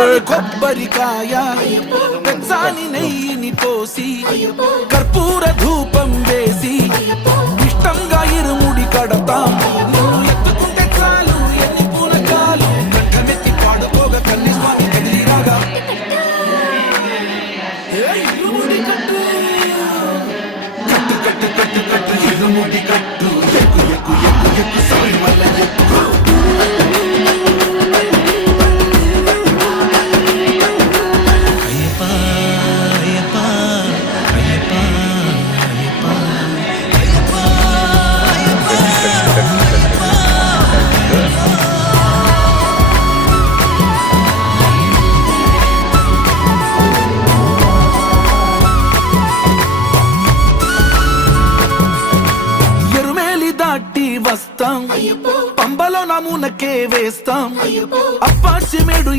తెచ్చాలి కొబ్బరికాయ తెచ్చాలి నెయ్యిని పోసి కర్పూర ధూపం వేసి ఇష్టంగా ఇరుముడి కడతాం నువ్వు ఎత్తుకుంటే చాలు ఎన్ని పూనకాలు గట్టమెత్తి పాడుకోగా కన్ని స్వామి కదిలిరాగా ఇరుముడి కట్టు కట్టు కట్టు కట్టు కట్టు ఇరుముడి కట్టు ఎక్కు ఎక్కు ఎక్కు ఎక్కు స్వామి వల్ల ఎక్కు వస్తాం పంబలో నమూనకే వేస్తాం అప్పాచి మేడు